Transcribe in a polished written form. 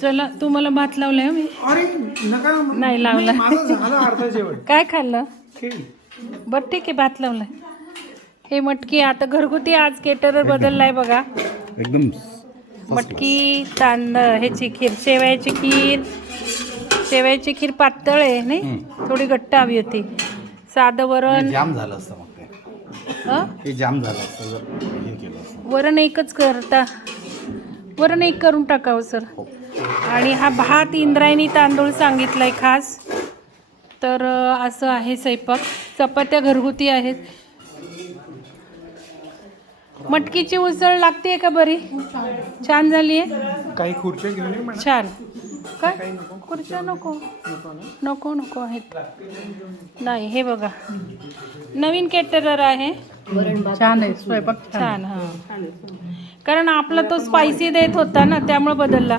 चला तुम्हाला भात लावलाय हो मी. अरे नका नाही लावला. माझं झालं अर्धा जेवण. काय खाल्लं? खीर. बरं ठीक आहे, भात लावलाय. हे मटकी आता घरगुती आज केटरर बदललाय बघा. एकदम मटकी ह्याची खीर, शेवयाची खीर पातळ आहे नाही, थोडी घट्ट हवी होती. साधं वरण. जाम झालं असतं मग ते. हे जाम झालं असतं जर हे केलं असतं. वरण एकच करता, वरण एक करून टाकावं सर. आणि हा भात इंद्रायणी तांदूळ सांगितलाय खास. तर असं आहे स्वयंपाक. चपात्या घरगुती आहेत. मटकीची उसळ लागते का बरी? छान झाली आहे. काही खुर्च्या घेऊन ये म्हणा. छान. काय खुर्च्या नको नको नको आहेत. नाही हे बघा नवीन केटरर आहे. छान आहे स्वयंपाक. छान. हां कारण आपला तो स्पायसी देत होता ना, त्यामुळे बदलला.